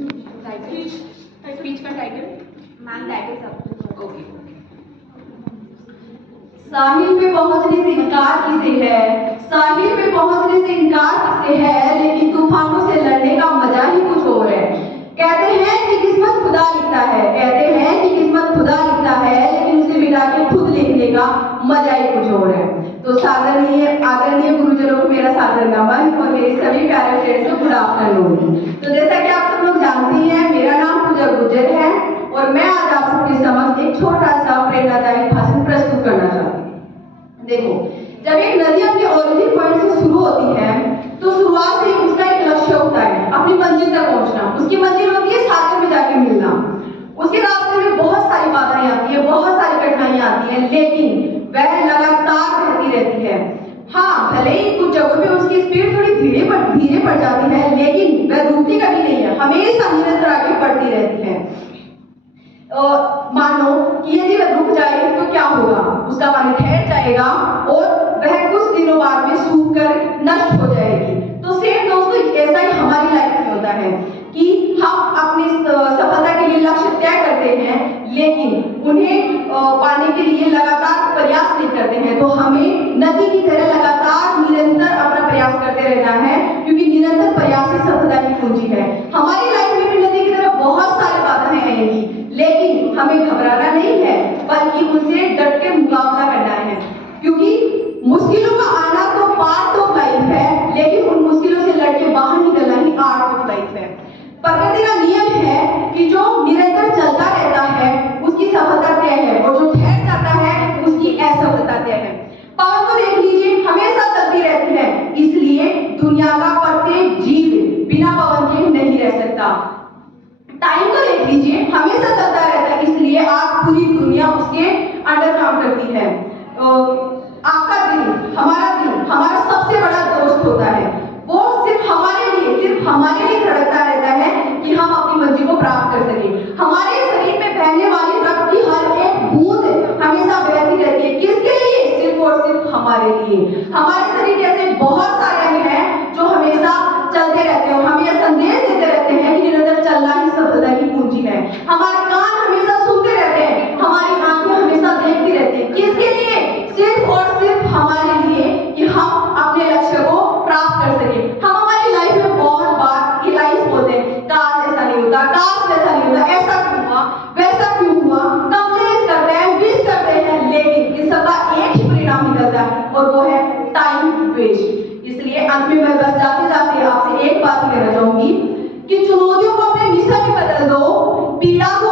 Speech का title ma'am that is up okay. साहिल पे पहुंचने से इनकार किसे है, साहिल पे पहुंचने से इनकार किसे है, लेकिन तूफानों से लड़ने का मजा ही कुछ और है। कहते हैं कि किस्मत खुदा लिखता है, कहते हैं कि किस्मत खुदा लिखता है, लेकिन उसे मिटा के खुद लिखने का मजा ही कुछ और है। तो आदरणीय गुरुजनों को मेरा सादर नमन और मेरे सभी प्यारे फ्रेंड्स को गुड आफ्टरनून। तो जैसा कि आप सब लोग जानती हैं, मेरा नाम पूजा गुर्जर है और मैं आज आप सबके समक्ष एक छोटा सा प्रेरणादायक भाषण प्रस्तुत करना चाहती हूँ। देखो, जब एक नदी अपने ओरिजिन पॉइंट से शुरू होती है तो शुरुआत से उसका एक लक्ष्य होता है, अपनी मंजिल तक पहुंचना। उसकी मंजिल होती है सागर में जाके मिलना। उसके रास्ते में बहुत सारी बाधाएं आती है, बहुत सारी कठिनाइयां आती हैं, लेकिन वह लगातार बहती रहती है। हाँ, भले ही कुछ जगहों पे उसकी स्पीड थोड़ी धीरे पड़ जाती है, लेकिन वह रुकती कभी नहीं है, हमेशा निरंतर आगे बढ़ती रहती है। मान लो कि यदि वह रुक जाए तो क्या होगा, उसका पानी ठहर जाएगा और वह कुछ दिनों बाद में सूख कर नष्ट हो जाएगी। तो सेम दोस्तों, ऐसा ही हमारी लाइफ में होता है कि हम अपनी सफलता के लिए लक्ष्य तय करते हैं, लेकिन उन्हें पाने के लिए लगातार प्रयास नहीं करते हैं। तो हमें नदी की तरह लगातार निरंतर अपना प्रयास करते रहना है, क्योंकि निरंतर प्रयास ही सफलता की कुंजी है। हमारी लाइफ में भी नदी की तरह बहुत सारी बाधाएं आएंगी, लेकिन हमें घबराना नहीं है, बल्कि उनसे डट के मुकाबला करना है, क्योंकि मुश्किलों का आना तो पार्ट ऑफ लाइफ है, लेकिन उन मुश्किलों से लड़के बाहर निकलना ही आर्ट ऑफ लाइफ है। प्रकृति का नियम है कि जो निरंतर चलता रहता है उसकी सफलता तय है, और जो ठहर जाता है उसकी असफलता तय है। पवन को देख लीजिए, हमेशा चलती रहती है, इसलिए दुनिया का प्रत्येक जीव बिना पवन के नहीं रह सकता। टाइम को देख लीजिए, हमेशा चलता रहता है, इसलिए आज पूरी दुनिया उसके अंडर काम करती है। आपका दिल, हमारा सबसे बड़ा दोस्त होता है। वो सिर्फ हमारे लिए धड़कता रहता है कि हम अपनी मंजिल को प्राप्त कर सकें। हमारे शरीर में बहने वाली रक्त की हर एक बूंद हमेशा बहती रहती है, किसके लिए? सिर्फ और सिर्फ हमारे लिए। हमारे शरीर जैसे बहुत सारे अंग हैं जो हमेशा चलते रहते हैं, हमें यह संदेश देते रहते हैं कि निरंतर चलना ही सफलता की कुंजी है। हमारे कान हमेशा सुनते रहते हैं, हमारी आंखें हमेशा देखती रहती हैं, किसके लिए? सिर्फ और सिर्फ हमारे लिए, कि हम अपने लक्ष्य को प्राप्त कर सकें। हम हमारी लाइफ में बहुत बार रियलाइज होते हैं, काश ऐसा नहीं होता, काश वैसा नहीं होता, ऐसा क्यों हुआ, वैसा क्यों हुआ, कंप्लेन करते हैं, विश करते हैं, लेकिन इस सबका एक ही परिणाम निकलता है, और वो है टाइम वेस्ट। इसलिए अंत में मैं बस जाते जाते आपसे एक बात कहना चाहूंगी कि चुनौतियों को अपने मिशन में बदल दो, पीड़ा को